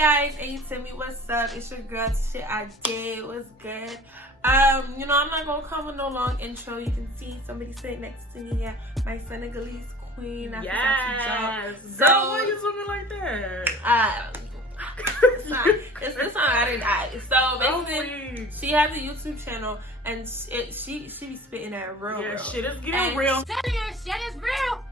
guys, and you tell me what's up. It's your girl, shit I did. What's good? You know, I'm not gonna come with no long intro. You can see somebody sitting next to me here, my Senegalese queen. Yes. So, girl, why you something like that? it's not I didn't die. So basically, she has a YouTube channel, and she be spitting that real. Yeah, real. shit is getting real. Shit is real.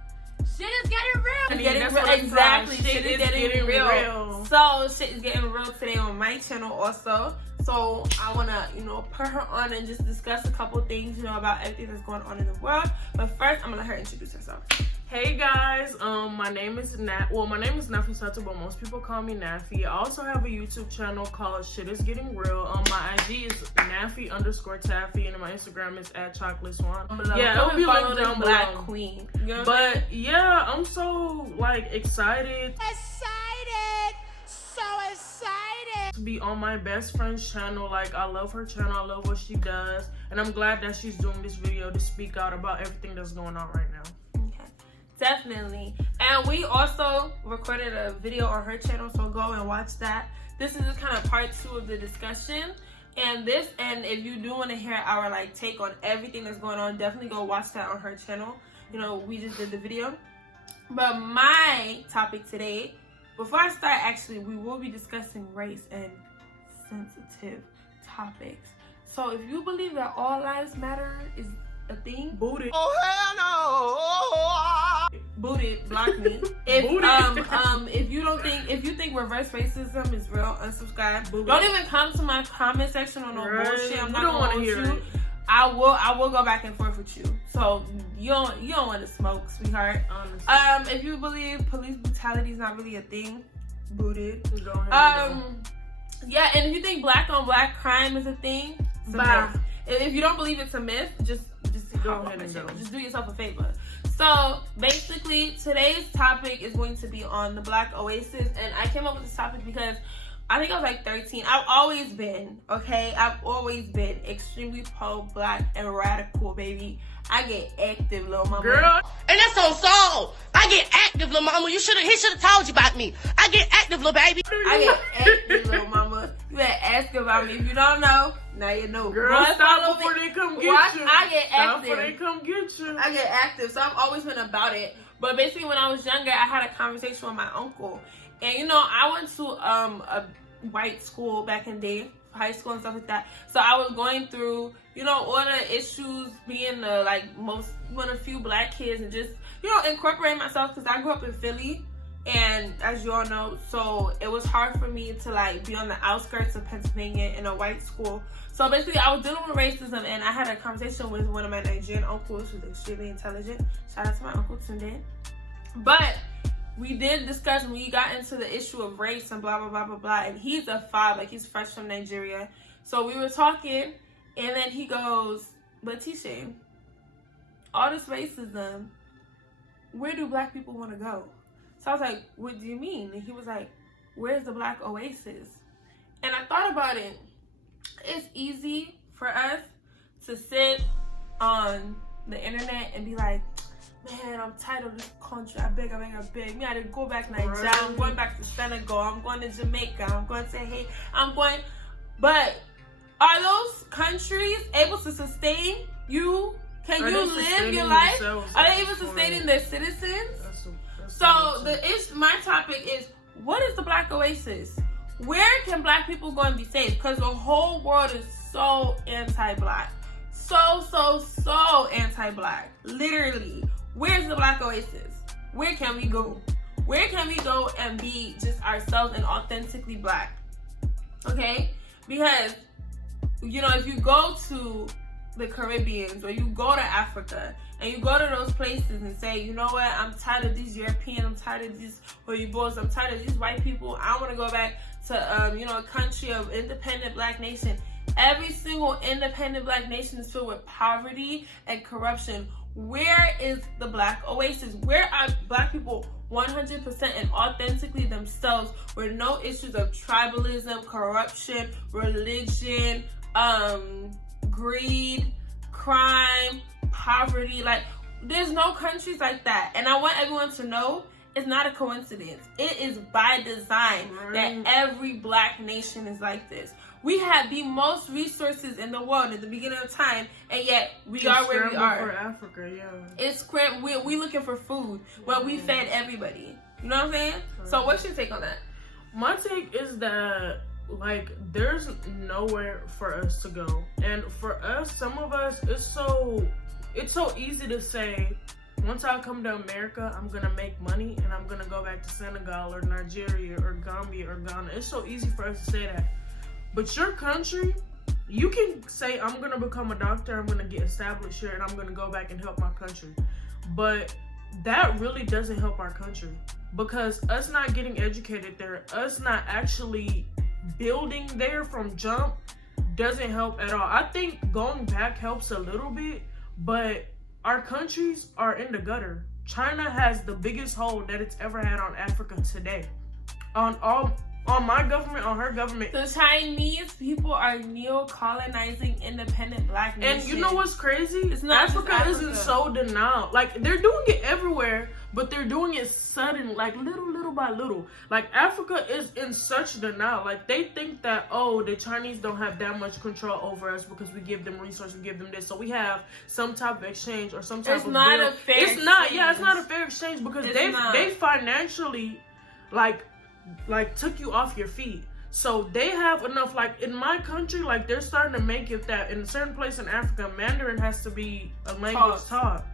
Shit is getting real. Exactly. Shit is getting real. So shit is getting real today on my channel also. So I wanna, put her on and just discuss a couple things, about everything that's going on in the world. But first, I'm gonna let her introduce herself. Hey guys, my name is Nafy Satu, but most people call me Nafy. I also have a YouTube channel called Shit is Getting Real. My IG is Nafy_Taffy, and my Instagram is @ChocolateSwan. Yeah, it'll be linked down Black below. Queen. But yeah, I'm so excited to be on my best friend's channel. I love her channel, I love what she does, and I'm glad that she's doing this video to speak out about everything that's going on right now. Definitely. And we also recorded a video on her channel, so go and watch that. This is just kind of part 2 of the discussion. And if you do want to hear our take on everything that's going on, definitely go watch that on her channel. We just did the video. But my topic today, before I start, actually, we will be discussing race and sensitive topics. So if you believe that all lives matter is a thing, booted. Oh hell no! Booted, block me. If you think reverse racism is real, unsubscribe. Booted. Don't even come to my comment section on no bullshit. I'm not gonna want to hear it. I will go back and forth with you. So you don't want to smoke, sweetheart. Honestly. If you believe police brutality is not really a thing, booted. Yeah, and if you think black on black crime is a thing, it's a myth. If you don't believe it's a myth, just go ahead and go. Just do yourself a favor. So basically, today's topic is going to be on the Black OASIS, and I came up with this topic because I think I was 13. I've always been extremely pro-black and radical, baby. I get active, little mama. Girl, and that's on soul. I get active, little mama. He should have told you about me. I get active, little baby. I get active, little mama. You better ask about me. If you don't know, now you know. Girl, stop before they come get you. I get active. Stop before they come get you. I get active, so I've always been about it. But basically, when I was younger, I had a conversation with my uncle. And, I went to a white school back in the day, high school and stuff like that. So I was going through, all the issues, being one of the few black kids, and just, incorporating myself, because I grew up in Philly. And as you all know, so it was hard for me to be on the outskirts of Pennsylvania in a white school. So basically, I was dealing with racism, and I had a conversation with one of my Nigerian uncles who's extremely intelligent. Shout out to my uncle Tunde. But we did discuss, and we got into the issue of race and blah, blah, blah, blah, blah. And he's a fob, he's fresh from Nigeria. So we were talking, and then he goes, but Tisha, all this racism, where do black people want to go? So I was like, what do you mean? And he was like, where's the Black OASIS? And I thought about it. It's easy for us to sit on the internet and be like, man, I'm tired of this country. I beg. Me, I didn't go back to Nigeria. I'm going back to Senegal. I'm going to Jamaica. I'm going to Haiti. But are those countries able to sustain you? Can you live your life? Are they even sustaining their citizens? So my topic is, what is the Black OASIS? Where can black people go and be safe? Because the whole world is so anti-black. So anti-black. Literally. Where's the Black OASIS? Where can we go? Where can we go and be just ourselves and authentically black? Okay? Because, if you go to the Caribbean, or you go to Africa, and you go to those places and say, you know what, I'm tired of these Europeans, I'm tired of these Oyibos, I'm tired of these white people, I want to go back to, a country of independent black nation. Every single independent black nation is filled with poverty and corruption. Where is the Black OASIS? Where are black people 100% and authentically themselves, with no issues of tribalism, corruption, religion, greed, crime, poverty? There's no countries like that. And I want everyone to know, It's not a coincidence. It is by design that every black nation is like this. We have the most resources in the world at the beginning of time, and yet we are where we are. For Africa, yeah. It's we looking for food, but we fed everybody. You know what I'm saying? So what's your take on that? My take is that, like, there's nowhere for us to go. And for us, some of us, it's so easy to say, once I come to America, I'm gonna make money and I'm gonna go back to Senegal or Nigeria or Gambia or Ghana. It's so easy for us to say that. But your country, you can say, I'm gonna become a doctor, I'm gonna get established here, and I'm gonna go back and help my country. But that really doesn't help our country, because us not getting educated there, us not actually building there from jump, doesn't help at all. I think going back helps a little bit, but our countries are in the gutter. China has the biggest hold that it's ever had on Africa today. On my government, on her government. The Chinese people are neo-colonizing independent black nations. And you know what's crazy? It's not Africa isn't so denial. Like, they're doing it everywhere, but they're doing it sudden, like little by little. Like, Africa is in such denial. Like, they think that, oh, the Chinese don't have that much control over us because we give them resources, we give them this. So we have some type of exchange or some type of It's not deal. a fair It's not, exchange. yeah, it's not a fair exchange because they financially, like took you off your feet. So they have enough, like in my country, like they're starting to make it that in a certain place in Africa, Mandarin has to be a language taught.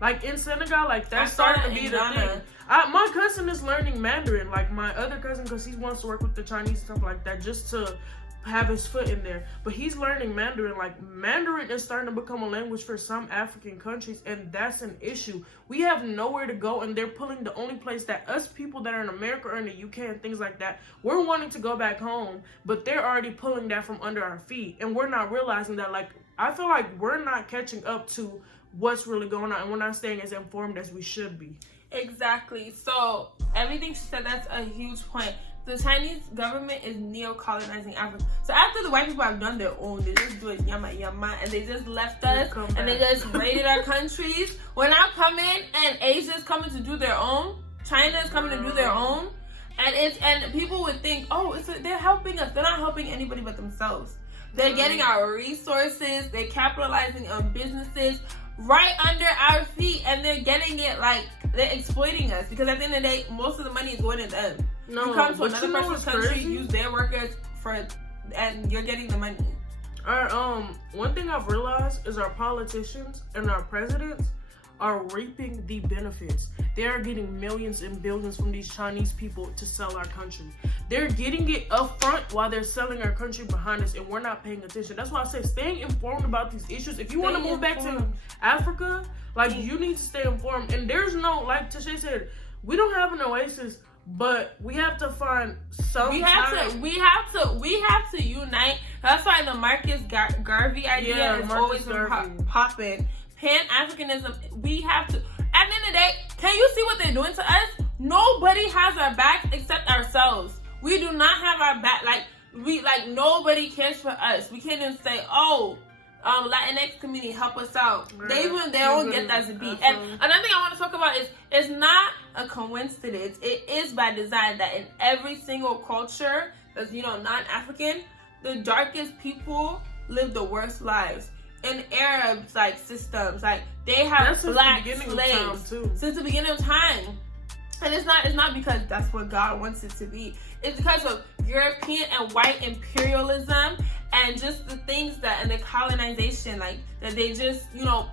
Like in Senegal, like that's starting to be the thing. My cousin is learning Mandarin, like my other cousin, because he wants to work with the Chinese and stuff like that, just to have his foot in there. But he's learning Mandarin. Like, Mandarin is starting to become a language for some African countries, and that's an issue. We have nowhere to go, and they're pulling the only place that us people that are in America or in the UK and things like that, we're wanting to go back home, but they're already pulling that from under our feet, and we're not realizing that. Like, I feel like we're not catching up to what's really going on, and we're not staying as informed as we should be. Exactly. So everything she said, that's a huge point. The Chinese government is neo-colonizing Africa. So after the white people have done their own, they just do it yama yama, and they just left us, and they just raided our countries. When I come in and Asia's coming to do their own, China is coming to do their own, and people would think, oh, they're helping us. They're not helping anybody but themselves. They're getting our resources. They're capitalizing on businesses right under our feet, and they're getting it, like, they're exploiting us, because at the end of the day, most of the money is going to them. No, you come to another person's country, crazy? use their workers and you're getting the money. One thing I've realized is our politicians and our presidents are reaping the benefits. They are getting millions and billions from these Chinese people to sell our country. They're getting it up front while they're selling our country behind us, and we're not paying attention. That's why I say staying informed about these issues. If you want to move back to Africa, like, you need to stay informed. And there's no, like Tashay said, we don't have an OASIS, but we have to find some. We have to unite. That's why the Marcus Garvey idea is always popping. Pan-Africanism. We have to. At the end of the day, can you see what they're doing to us? Nobody has our back except ourselves. We do not have our back. Nobody cares for us. We can't even say, oh, Latinx community, help us out. Right. They don't get that to be. And another thing I want to talk about is, it's not a coincidence. It is by design that in every single culture that's, non-African, the darkest people live the worst lives. In Arabs, like, systems, like, they have black slaves since the beginning of time. And it's not because that's what God wants it to be. It's because of European and white imperialism and just the things and the colonization, like, that they just,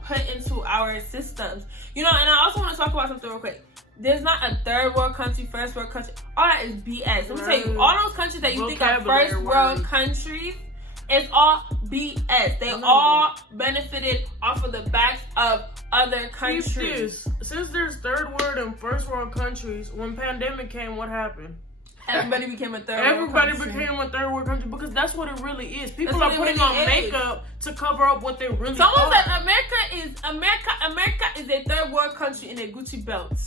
put into our systems. And I also want to talk about something real quick. There's not a third world country, first world country. All that is BS. Let me tell you, all those countries that you think are first world countries, it's all BS. They all benefited off of the backs of other countries. Since there's third world and first world countries, when pandemic came, what happened? Everybody became a third world country. Everybody became a third world country, because that's what it really is. People are putting on makeup to cover up what they really are. Someone said America is a third world country in a Gucci belt.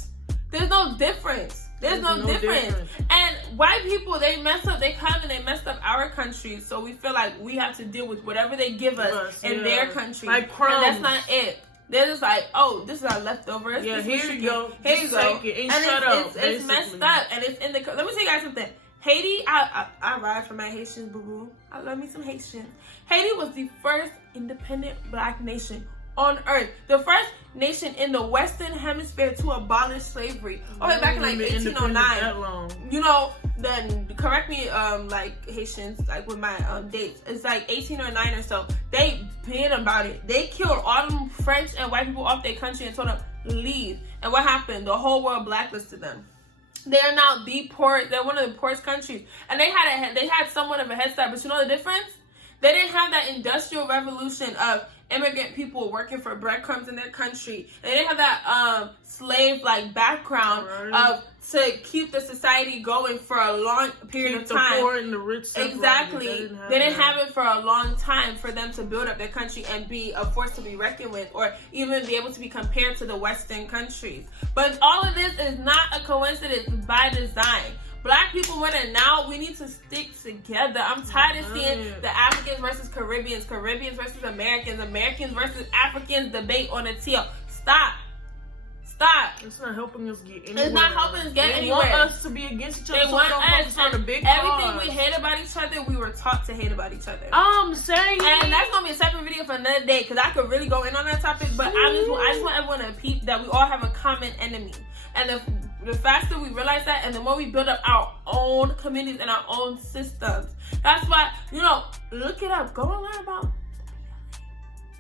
There's no difference. There's no difference. And white people, they mess up. They come and they messed up our country, so we feel like we have to deal with whatever they give us in their country. Like crumbs. And that's not it. They're just like, oh, this is our leftovers. Yeah, this here you go. Here you go. Take it and and shut up. It's messed up, and it's in the. Let me tell you guys something. Haiti, I ride for my Haitians, boo boo. I love me some Haitians. Haiti was the first independent black nation on earth. The first nation in the Western Hemisphere to abolish slavery. Okay, back in like 1809. You know, then correct me, like Haitians, like with my dates. It's like 1809 or so. They been about it. They killed all them French and white people off their country and told them leave. And what happened? The whole world blacklisted them. They are now the poorest. They're one of the poorest countries, and they had somewhat of a head start. But you know the difference? They didn't have that industrial revolution of immigrant people working for breadcrumbs in their country. They didn't have that slave-like background of to keep the society going for a long period of time. The poor and the rich exactly. They didn't have it for a long time for them to build up their country and be a force to be reckoned with, or even be able to be compared to the Western countries. But all of this is not a coincidence, by design. Black people more than now, we need to stick together. I'm tired of seeing the Africans versus Caribbeans, Caribbeans versus Americans, Americans versus Africans debate on a TL. Stop. It's not helping us get anywhere. It's not helping us get anywhere. They want us to be against each other. They want us on the big everything cause. we hate about each other, we were taught to hate about each other. I'm saying, and that's gonna be a separate video for another day because I could really go in on that topic. But I just want everyone to peep that we all have a common enemy, and the faster we realize that, and the more we build up our own communities and our own systems. That's why, you know, look it up. Go and learn about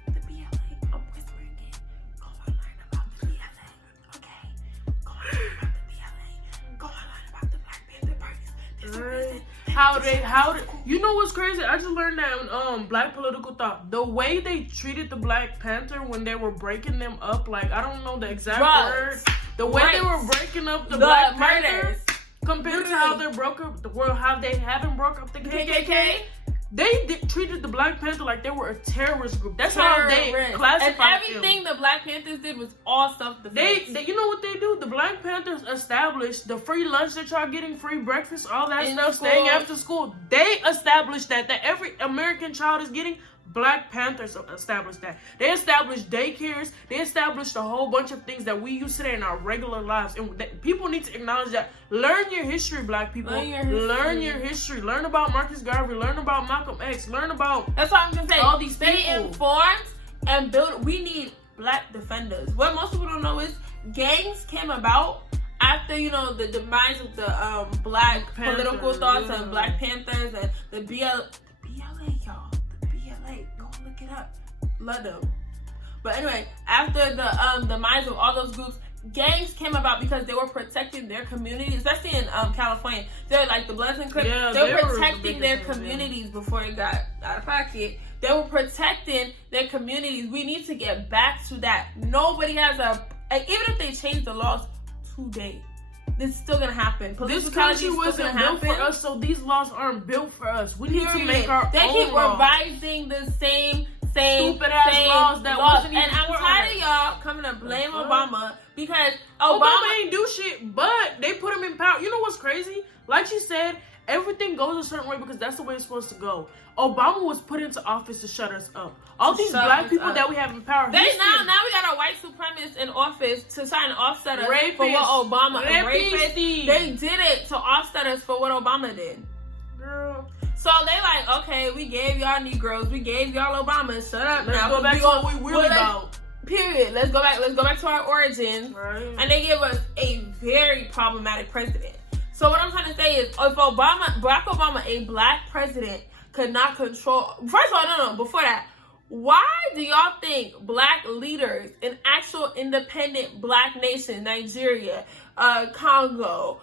the BLA. I'm whispering again. Go and learn about the BLA. Okay? Go and learn about the BLA. Go and learn about the Black Panther parties. How did you know what's crazy? I just learned that in Black Political Thought. The way they treated the Black Panther when they were breaking them up, like I don't know the exact word. The way they were breaking up the Black Panther compared to how they broke up the world, how they haven't broke up the KKK. They treated the Black Panther like they were a terrorist group. That's how they classified and everything the Black Panthers did was all self-defense. They, you know what they do? The Black Panthers established the free lunch that y'all getting, free breakfast, all that stuff, staying after school. They established that every American child is getting. Black Panthers established that. They established daycares. They established a whole bunch of things that we use today in our regular lives. And people need to acknowledge that. Learn your history, Black people. Learn your history. Learn about Marcus Garvey. Learn about Malcolm X. Learn about that's what I'm gonna say. All these Stay people. informed and build. We need Black defenders. What most people don't know is gangs came about after, you know, the demise of the Black political thoughts and Black Panthers and the BLA, y'all. Go look it up. Love them. But anyway, after the demise of all those groups, gangs came about because they were protecting their communities, especially in California. They're like the Bloods and Crips. Yeah, they were protecting their communities before it got out of pocket. They were protecting their communities. We need to get back to that. Nobody has even if they change the laws today, this is still gonna happen. This country wasn't built for us, so these laws aren't built for us. We need to make our own. They keep revising the same stupid ass laws that wasn't even. And I'm tired of y'all coming to blame Obama because Obama ain't do shit, but they put him in power. You know what's crazy? Like she said, everything goes a certain way because that's the way it's supposed to go. Obama was put into office to shut us up. All these Black people that we have in power. Now we got a white supremacist in office to try and offset us for what Obama rapist. They did it to offset us for what Obama did. Girl. So they like, okay, we gave y'all Negroes, we gave y'all Obama. Shut up. Let's go back to what we really about. Period. Let's go back to our origins. Right. And they gave us a very problematic president. So what I'm trying to say is, if Barack Obama, a Black president, could not control. First of all, no. Before that, why do y'all think Black leaders in actual independent Black nations, Nigeria, Congo,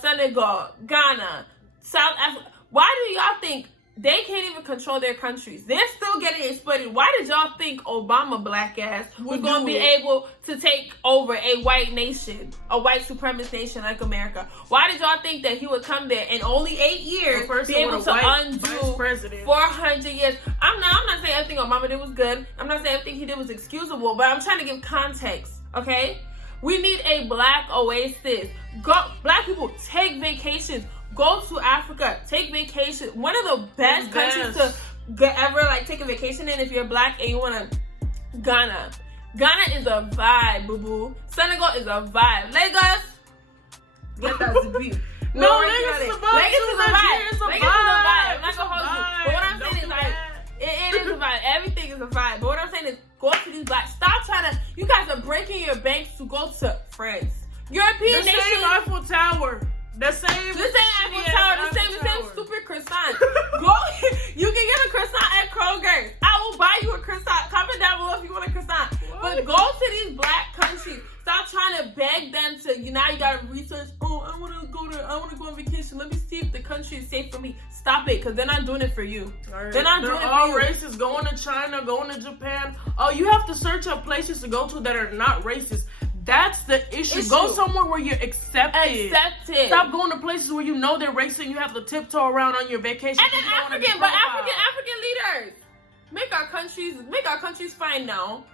Senegal, Ghana, South Africa, why do y'all think they can't even control their countries? They're still getting exploited. Why did y'all think Obama, black ass, was going to be able to take over a white nation, a white supremacist nation like America? Why did y'all think that he would come there in only 8 years be able to undo 400 years? I'm not saying everything Obama did was good. I'm not saying everything he did was excusable, but I'm trying to give context, okay? We need a Black OASIS. Black people, take vacations. Go to Africa, take vacation. One of the best countries to ever take a vacation in if you're Black and you want to Ghana. Ghana is a vibe, boo boo. Senegal is a vibe. Lagos, get that view. No, Lagos is a vibe. Lagos is a vibe. It's a Lagos is a vibe. vibe. I'm not gonna hold you. But what I'm Don't saying is do like, that. it is a vibe. Everything is a vibe. But what I'm saying is, go to these black. Stop trying to. You guys are breaking your banks to go to France. European The nations. same Eiffel Tower. The same Eiffel Tower. The same stupid croissant. Go. You can get a croissant at Kroger. I will buy you a croissant. Comment down below if you want a croissant. But go to these black countries. Stop trying to beg them to. Now you gotta research. Oh, I want to go on vacation. Let me see if the country is safe for me. Stop it, because they're not doing it for you. Right. They're not doing it all for you. racist. Going to China, going to Japan. Oh, you have to search up places to go to that are not racist. That's the issue. Go somewhere where you're accepted. Stop going to places where you know they're racist and you have to tiptoe around on your vacation. And then African leaders. Make our countries fine now.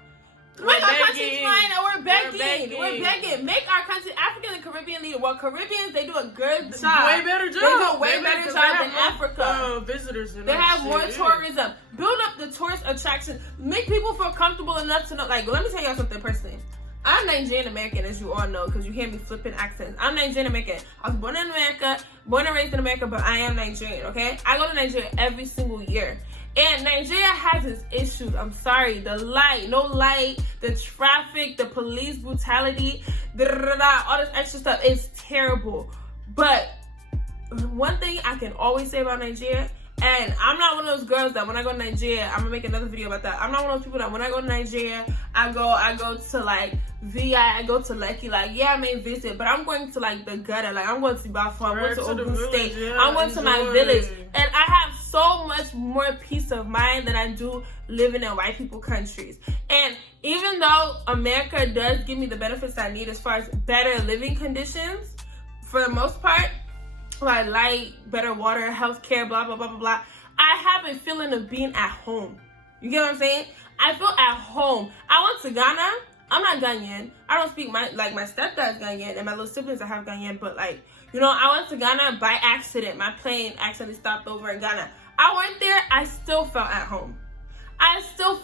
Make our countries fine now. We're begging. Make our country African and Caribbean leaders. Well, Caribbeans, they do a good job. Way better job. They do a way better job than Africa. Visitors. They have more tourism. Build up the tourist attraction. Make people feel comfortable enough to know. Like, let me tell y'all something personally. I'm Nigerian American, as you all know, because you hear me flipping accents. I'm Nigerian American. I was born in America, born and raised in America, but I am Nigerian, okay? I go to Nigeria every single year. And Nigeria has its issues. I'm sorry. The light, no light, the traffic, the police brutality, all this extra stuff is terrible. But one thing I can always say about Nigeria, and I'm not one of those girls that when I go to Nigeria, I'm gonna make another video about that. I'm not one of those people that when I go to Nigeria, I go to like VI, I go to Lekki, like yeah, I may visit, but I'm going to like the gutter, like I'm going to Bafo, I'm going to Ogun State, I'm going to my village, and I have so much more peace of mind than I do living in white people countries. And even though America does give me the benefits I need as far as better living conditions, for the most part, like light, better water, healthcare, blah, blah, blah, blah, blah, I have a feeling of being at home. You get what I'm saying? I feel at home. I went to Ghana. I'm not Ghanaian. I don't speak my stepdad's Ghanaian and my little siblings I have Ghanaian, but like, you know, I went to Ghana by accident. My plane accidentally stopped over in Ghana. I went there, I still felt at home. I still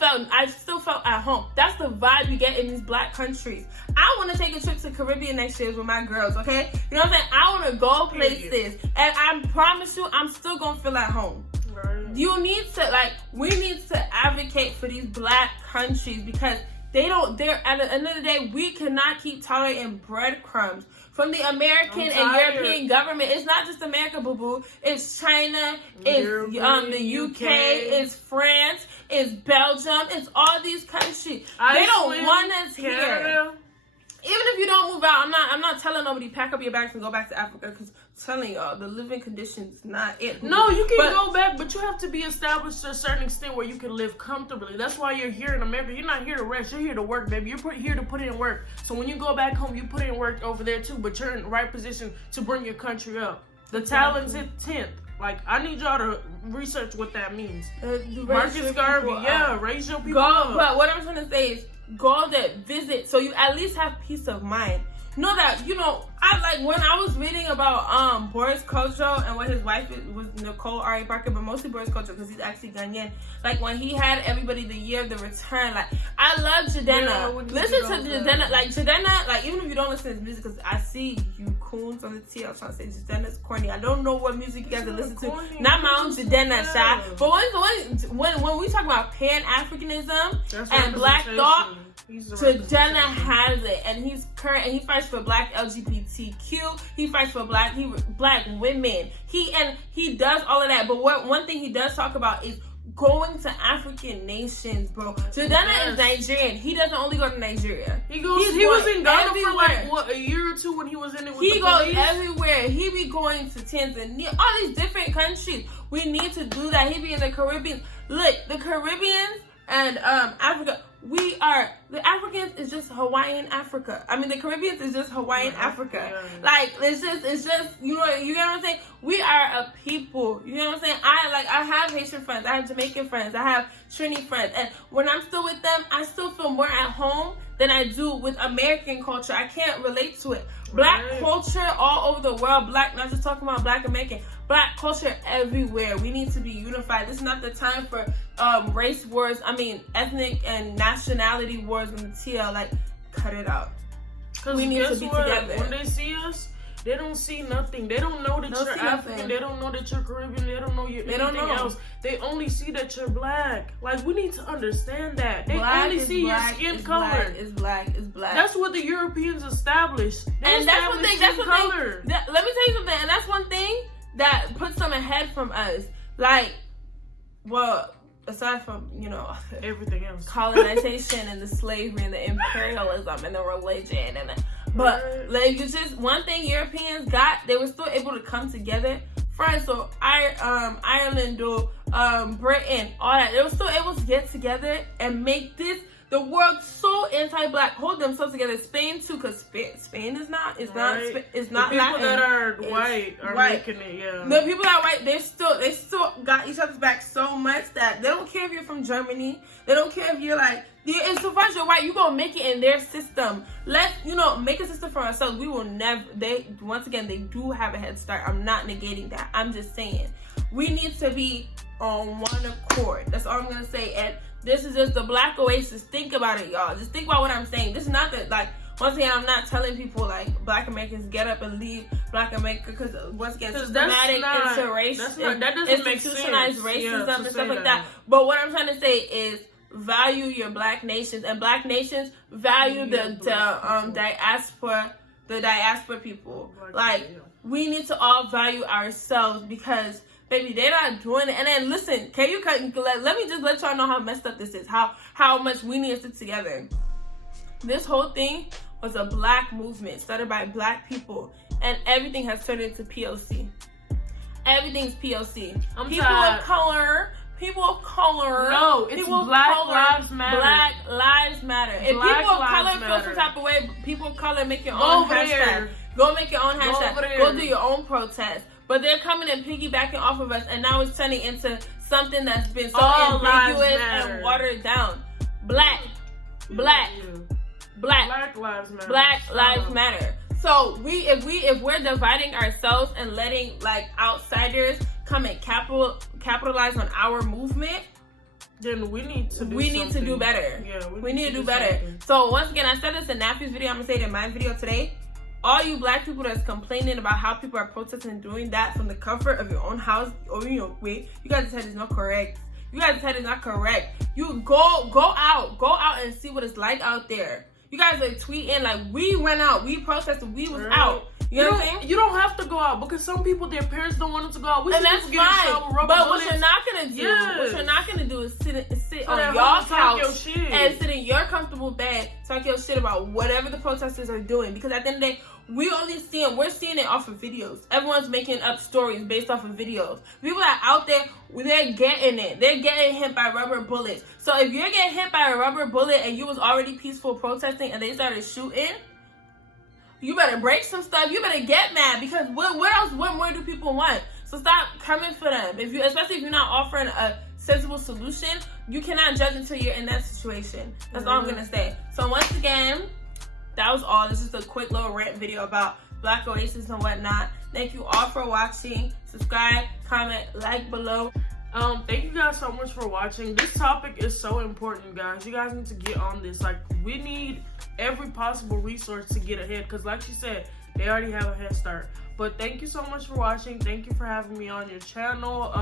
felt at home. That's the vibe you get in these black countries. I want to take a trip to Caribbean next year with my girls, okay? You know what I'm saying? I want to go places. And I promise you, I'm still going to feel at home. Right. You need to, we need to advocate for these black countries because at the end of the day, we cannot keep tolerating breadcrumbs from the American and European government. It's not just America, boo-boo. It's China, it's the UK, it's France, it's Belgium, it's all these countries. They don't want us here. Even if you don't move out, I'm not telling nobody pack up your bags and go back to Africa, because I'm telling y'all, the living conditions is not it. No, you can go back, but you have to be established to a certain extent where you can live comfortably. That's why you're here in America. You're not here to rest. You're here to work, baby. You're here to put in work. So when you go back home, you put in work over there too, but you're in the right position to bring your country up. The talented 10th. Like, I need y'all to research what that means. Marcus Garvey, raise your people up. But what I'm trying to say is, go there, visit, so you at least have peace of mind. Know that, I like when I was reading about Boris Kodjoe and what his wife was Nicole Ari Parker, but mostly Boris Kodjoe because he's actually Ghanaian. Like when he had everybody the year of the return, like I love Jadena. Listen to Jadena, like even if you don't listen to his music, because I see you coons on the T. I was trying to say Jadena's corny. I don't know what music you guys are listening to. Not my own Jadena, Sha. But when we talk about Pan-Africanism and Black thought, Jadena has it, and he's current, and he fights for Black LGBTQ. He fights for black women. He does all of that. But one thing he does talk about is going to African nations, bro. Jadena is Nigerian. He doesn't only go to Nigeria. He was in Ghana for a year or two when he was in it with the police. He goes everywhere. He be going to Tanzania, all these different countries. We need to do that. He be in the Caribbean. Look, the Caribbeans and Africa. The Africans is just Hawaiian Africa. I mean, the Caribbeans is just Hawaiian Africa. Yeah. Like, it's just, you get what I'm saying? We are a people. You know what I'm saying? I have Haitian friends. I have Jamaican friends. I have Trini friends. And when I'm still with them, I still feel more at home than I do with American culture. I can't relate to it. Black culture all over the world. Not just talking about Black American. Black culture everywhere. We need to be unified. This is not the time for race wars. I mean, ethnic and nationality wars in the TL. Like, cut it out. We need to be together. When they see us, they don't see nothing. They don't know that you're African. They don't know that you're Caribbean. They don't know you're anything else. They only see that you're black. Like, we need to understand that. They only see your skin color. It's black. It's black. That's what the Europeans established. And that's one thing. That's one thing. Let me tell you something. And that's one thing that puts them ahead from us. Like, well, aside from, you know, everything else, colonization and the slavery and the imperialism and the religion and but like, you just, one thing Europeans got, they were still able to come together. France, so Ireland, Britain, all that, they were still able to get together and make the world so anti-black, hold themselves together. Spain too, because Spain is not. It's not. It's not. The people Latin. that are white are making it. Yeah. The people that are white, they still got each other's back so much that they don't care if you're from Germany. They don't care if you're like. And so far as you're white, you gonna make it in their system. Let's make a system for ourselves. We will never. Once again, they do have a head start. I'm not negating that. I'm just saying we need to be on one accord. That's all I'm gonna say. And this is just the Black Oasis. Think about it, y'all. Just think about what I'm saying. This is not that, like, once again, I'm not telling people, like, Black Americans get up and leave Black America, because, once again, systematic institutionalized racism and stuff like that. But what I'm trying to say is value your Black nations, and Black nations value the diaspora people. Like, we need to all value ourselves, because baby, they're not doing it. And then listen, let me just let y'all know how messed up this is. How much we need to sit together. This whole thing was a Black movement started by Black people, and everything has turned into POC. Everything's POC. People of color. No, it's Black Lives Matter. Black Lives Matter. If people of color feel some type of way, people of color, make your own hashtag. Go make your own hashtag. Go do your own protest. But they're coming and piggybacking off of us, and now it's turning into something that's been so ambiguous and watered down. Black Lives Matter. Black Lives Matter. So if we're dividing ourselves and letting, like, outsiders come and capitalize on our movement, then we need to do better. Yeah, we need to do better. So once again, I said this in Nafy's video. I'm gonna say it in my video today. All you Black people that's complaining about how people are protesting and doing that from the comfort of your own house or in your way, you guys' head is not correct. You guys' head is not correct. You go out and see what it's like out there. You guys are tweeting like, we went out, we protested, we was out. You know what I'm saying? You don't have to go out, because some people, their parents don't want them to go out. And that's fine. But what you're not gonna do, is sit on your couch and sit in your comfortable bed, talk your shit about whatever the protesters are doing. Because at the end of the day, we're seeing it off of videos. Everyone's making up stories based off of videos. People that are out there, they're getting it. They're getting hit by rubber bullets. So if you're getting hit by a rubber bullet and you was already peaceful protesting and they started shooting, you better break some stuff. You better get mad, because what more do people want? So stop coming for them. Especially if you're not offering a sensible solution, you cannot judge until you're in that situation. That's all I'm gonna say. So once again, that was all. This is a quick little rant video about Black Oasis and whatnot. Thank you all for watching. Subscribe, comment, like below. Thank you guys so much for watching. This topic is so important, guys. You guys need to get on this. Like, we need every possible resource to get ahead, because like you said, they already have a head start. But thank you so much for watching. Thank you for having me on your channel.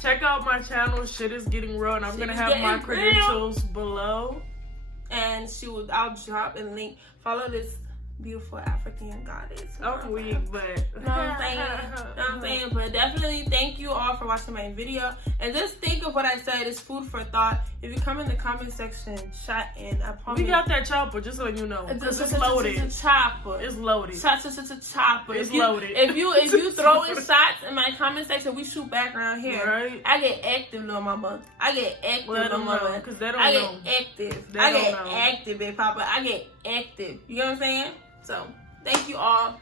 Check out my channel, Shit Is Getting Real, and I'm gonna have my credentials below. And I'll drop a link. Follow this beautiful African goddess. I'm weak, but you know what I'm saying? But definitely thank you all for watching my video. And just think of what I said. It's food for thought. If you come in the comment section, shot in. I promise. We got that chopper, just so you know. It's loaded. It's a chopper. It's loaded. Chopper. It's loaded. If you throwing shots in my comment section, we shoot back around here. Right. I get active, little mama. I get active, little mama. Because they don't I know. get active. I get active, big papa. I get active. You know what I'm saying? So, thank you all.